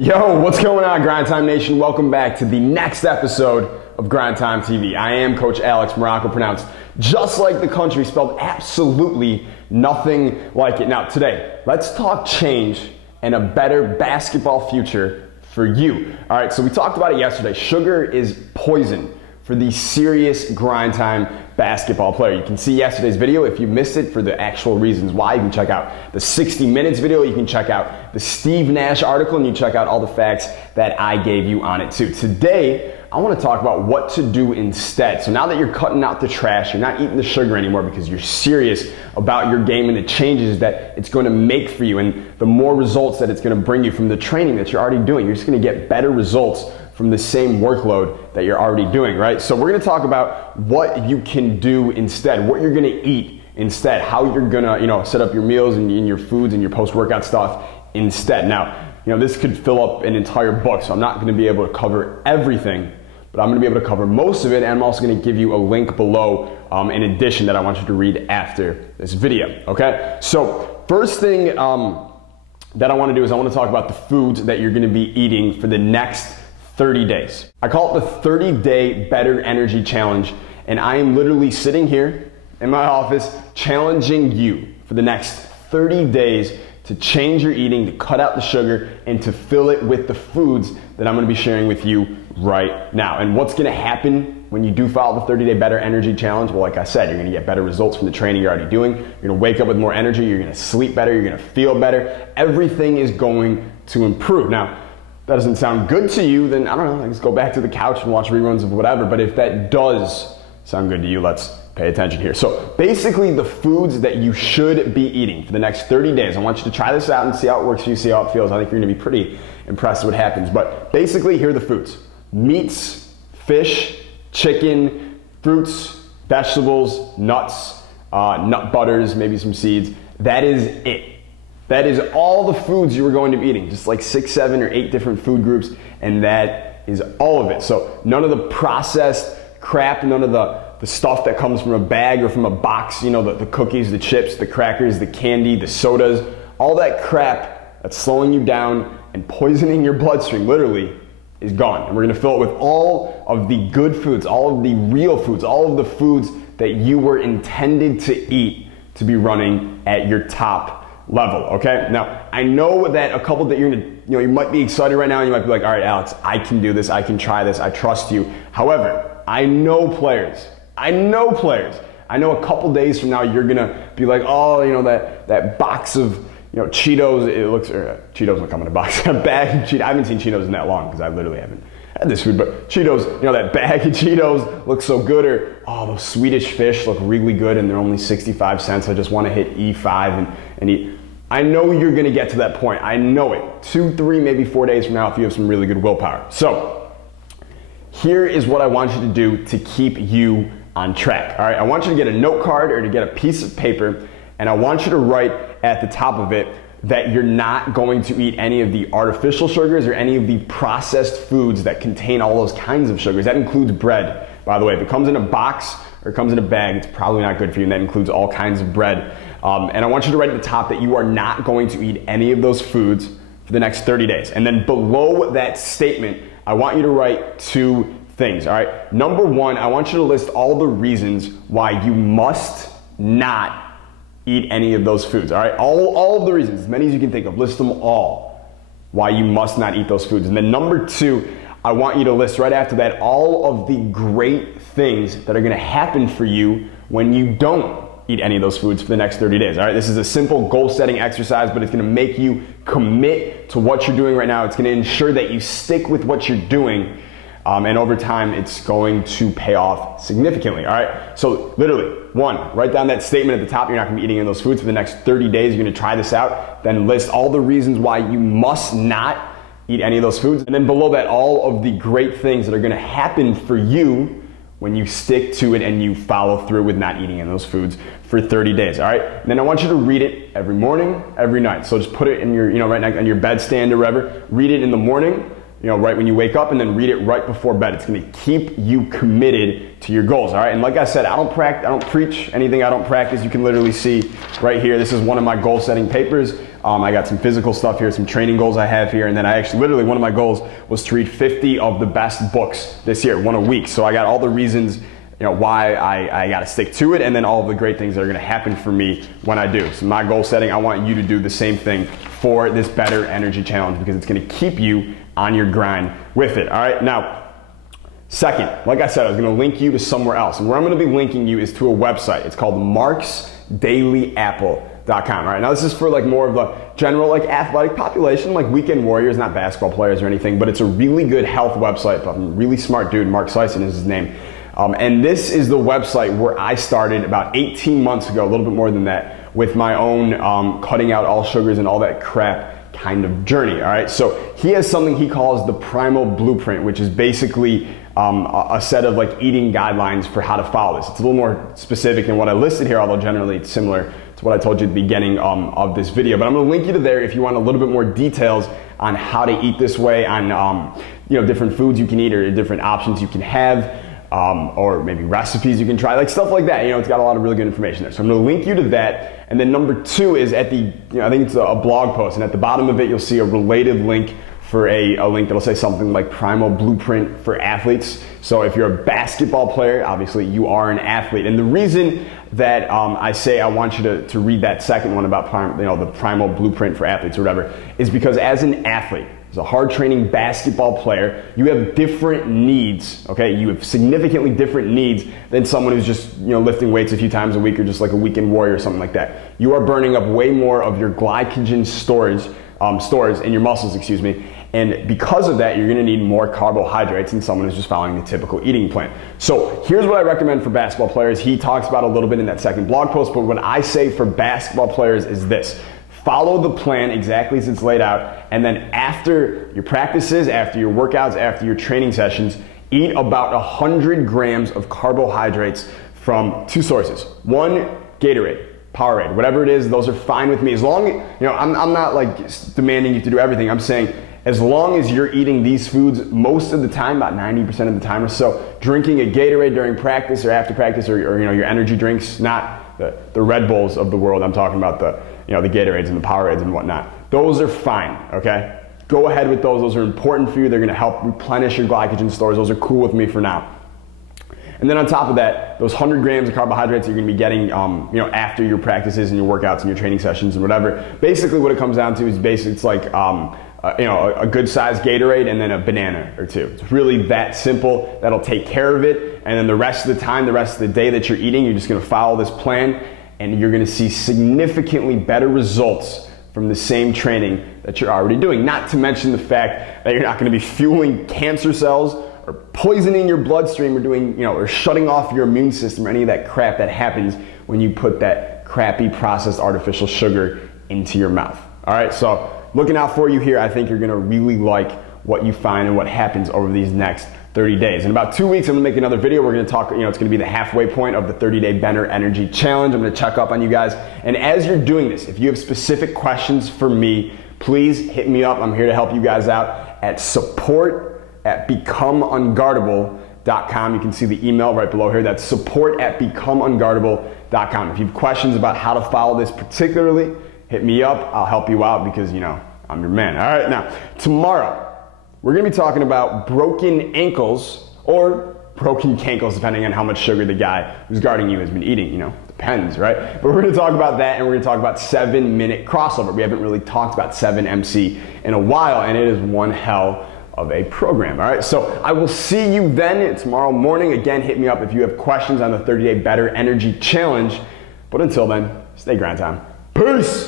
Yo, what's going on, Grind Time Nation? Welcome back to the next episode of Grind Time TV. I am Coach Alex Maroko, pronounced just like the country, spelled absolutely nothing like it. Now, today, let's talk change and a better basketball future for you. All right, so we talked about it yesterday. Sugar is poison for the serious grind time basketball player. You can see yesterday's video. If you missed it for the actual reasons why, you can check out the 60 Minutes video. You can check out the Steve Nash article, and you check out all the facts that I gave you on it too. Today, I want to talk about what to do instead. So now that you're cutting out the trash, you're not eating the sugar anymore because you're serious about your game and the changes that it's going to make for you and the more results that it's going to bring you from the training that you're already doing. You're just going to get better results from the same workload that you're already doing, right? So we're gonna talk about what you can do instead, what you're gonna eat instead, how you're gonna, set up your meals and your foods and your post-workout stuff instead. Now, this could fill up an entire book, so I'm not gonna be able to cover everything, but I'm gonna be able to cover most of it, and I'm also gonna give you a link below in addition that I want you to read after this video, okay? So first thing that I wanna do is I wanna talk about the foods that you're gonna be eating for the next 30 days. I call it the 30-day Better Energy Challenge, and I am literally sitting here in my office challenging you for the next 30 days to change your eating, to cut out the sugar, and to fill it with the foods that I'm gonna be sharing with you right now. And what's gonna happen when you do follow the 30-day Better Energy Challenge? Well, like I said, you're gonna get better results from the training you're already doing. You're gonna wake up with more energy, you're gonna sleep better, you're gonna feel better. Everything is going to improve. Now, that doesn't sound good to you, then I don't know, just go back to the couch and watch reruns of whatever. But if that does sound good to you, let's pay attention here. So basically the foods that you should be eating for the next 30 days. I want you to try this out and see how it works for you, see how it feels. I think you're gonna be pretty impressed with what happens. But basically, here are the foods: meats, fish, chicken, fruits, vegetables, nuts, nut butters, maybe some seeds. That is it. That is all the foods you were going to be eating, just like 6, 7, or 8 different food groups, and that is all of it. So none of the processed crap, none of the stuff that comes from a bag or from a box, the cookies, the chips, the crackers, the candy, the sodas, all that crap that's slowing you down and poisoning your bloodstream, literally, is gone. And we're gonna fill it with all of the good foods, all of the real foods, all of the foods that you were intended to eat to be running at your top level, okay? Now, I know that a couple that you're gonna, you might be excited right now and you might be like, all right, Alex, I can do this, I can try this, I trust you. However, I know a couple days from now you're gonna be like, oh, that box of, Cheetos, Cheetos don't come in a box, a bag of Cheetos. I haven't seen Cheetos in that long because I literally haven't had this food, but Cheetos, that bag of Cheetos looks so good, or, those Swedish fish look really good and they're only 65 cents. I just wanna hit E5 and eat. I know you're gonna get to that point. I know it. 2, 3, maybe 4 days from now if you have some really good willpower. So here is what I want you to do to keep you on track. All right, I want you to get a note card or to get a piece of paper, and I want you to write at the top of it that you're not going to eat any of the artificial sugars or any of the processed foods that contain all those kinds of sugars. That includes bread, by the way. If it comes in a box or it comes in a bag, it's probably not good for you, and that includes all kinds of bread. And I want you to write at the top that you are not going to eat any of those foods for the next 30 days. And then below that statement, I want you to write 2 things, all right? Number 1, I want you to list all the reasons why you must not eat any of those foods, all right? All of the reasons, as many as you can think of, list them all, why you must not eat those foods. And then number 2, I want you to list right after that all of the great things that are gonna happen for you when you don't eat any of those foods for the next 30 days, all right? This is a simple goal-setting exercise, but it's gonna make you commit to what you're doing right now. It's gonna ensure that you stick with what you're doing, and over time, it's going to pay off significantly, all right? So literally, 1, write down that statement at the top. You're not gonna be eating any of those foods for the next 30 days. You're gonna try this out. Then list all the reasons why you must not eat any of those foods. And then below that, all of the great things that are gonna happen for you when you stick to it and you follow through with not eating any of those foods for 30 days, all right? And then I want you to read it every morning, every night. So just put it in your, right now on your bedstand or wherever. Read it in the morning, right when you wake up, and then read it right before bed. It's going to keep you committed to your goals, all right? And like I said, I don't preach anything I don't practice. You can literally see right here, this is one of my goal setting papers. I got some physical stuff here, some training goals I have here, and then I actually, literally one of my goals was to read 50 of the best books this year, one a week. So I got all the reasons why I got to stick to it, and then all of the great things that are going to happen for me when I do. So my goal setting, I want you to do the same thing for this Better Energy Challenge, because it's going to keep you on your grind with it. All right, now, second, like I said, I was going to link you to somewhere else, and where I'm going to be linking you is to a website. It's called marksdailyapple.com. All right, now this is for like more of the general like athletic population, like weekend warriors, not basketball players or anything, but it's a really good health website. A really smart dude, Mark Sison is his name. And this is the website where I started about 18 months ago, a little bit more than that, with my own cutting out all sugars and all that crap kind of journey, all right? So he has something he calls the Primal Blueprint, which is basically a set of like eating guidelines for how to follow this. It's a little more specific than what I listed here, although generally it's similar to what I told you at the beginning of this video. But I'm gonna link you to there if you want a little bit more details on how to eat this way, on different foods you can eat or different options you can have. Or maybe recipes you can try, like stuff like that. It's got a lot of really good information there. So I'm going to link you to that. And then number 2 is at the, I think it's a blog post, and at the bottom of it you'll see a related link for a link that'll say something like Primal Blueprint for Athletes. So if you're a basketball player, obviously you are an athlete. And the reason that I say I want you to read that second one about the Primal Blueprint for Athletes or whatever is because as an athlete, as a hard training basketball player, you have different needs, okay? You have significantly different needs than someone who's just, lifting weights a few times a week or just like a weekend warrior or something like that. You are burning up way more of your glycogen stores in your muscles, and because of that, you're gonna need more carbohydrates than someone who's just following the typical eating plan. So here's what I recommend for basketball players. He talks about a little bit in that second blog post, but what I say for basketball players is this. Follow the plan exactly as it's laid out, and then after your practices, after your workouts, after your training sessions, eat about 100 grams of carbohydrates from 2 sources. 1, Gatorade, Powerade, whatever it is, those are fine with me. As long, I'm not like demanding you to do everything. I'm saying as long as you're eating these foods most of the time, about 90% of the time or so, drinking a Gatorade during practice or after practice, or your energy drinks, not the Red Bulls of the world. I'm talking about the Gatorades and the Powerades and whatnot. Those are fine, okay? Go ahead with those. Those are important for you. They're gonna help replenish your glycogen stores. Those are cool with me for now. And then on top of that, those 100 grams of carbohydrates you're gonna be getting after your practices and your workouts and your training sessions and whatever. Basically what it comes down to is it's like a good sized Gatorade and then a banana or 2. It's really that simple. That'll take care of it. And then the rest of the time, the rest of the day that you're eating, you're just gonna follow this plan, and you're gonna see significantly better results from the same training that you're already doing. Not to mention the fact that you're not gonna be fueling cancer cells or poisoning your bloodstream or or shutting off your immune system or any of that crap that happens when you put that crappy processed artificial sugar into your mouth. All right, so looking out for you here. I think you're gonna really like what you find and what happens over these next 30 days. In about 2 weeks, I'm gonna make another video. We're gonna talk, it's gonna be the halfway point of the 30-day Better Energy Challenge. I'm gonna check up on you guys. And as you're doing this, if you have specific questions for me, please hit me up. I'm here to help you guys out at support@becomeunguardable.com. You can see the email right below here. That's support@becomeunguardable.com. If you have questions about how to follow this particularly, hit me up. I'll help you out because, I'm your man. All right, now, tomorrow, we're gonna be talking about broken ankles or broken cankles, depending on how much sugar the guy who's guarding you has been eating, depends, right? But we're gonna talk about that, and we're gonna talk about 7-minute crossover. We haven't really talked about 7MC in a while, and it is one hell of a program, all right? So I will see you then tomorrow morning. Again, hit me up if you have questions on the 30-day Better Energy Challenge. But until then, stay grind time. Peace!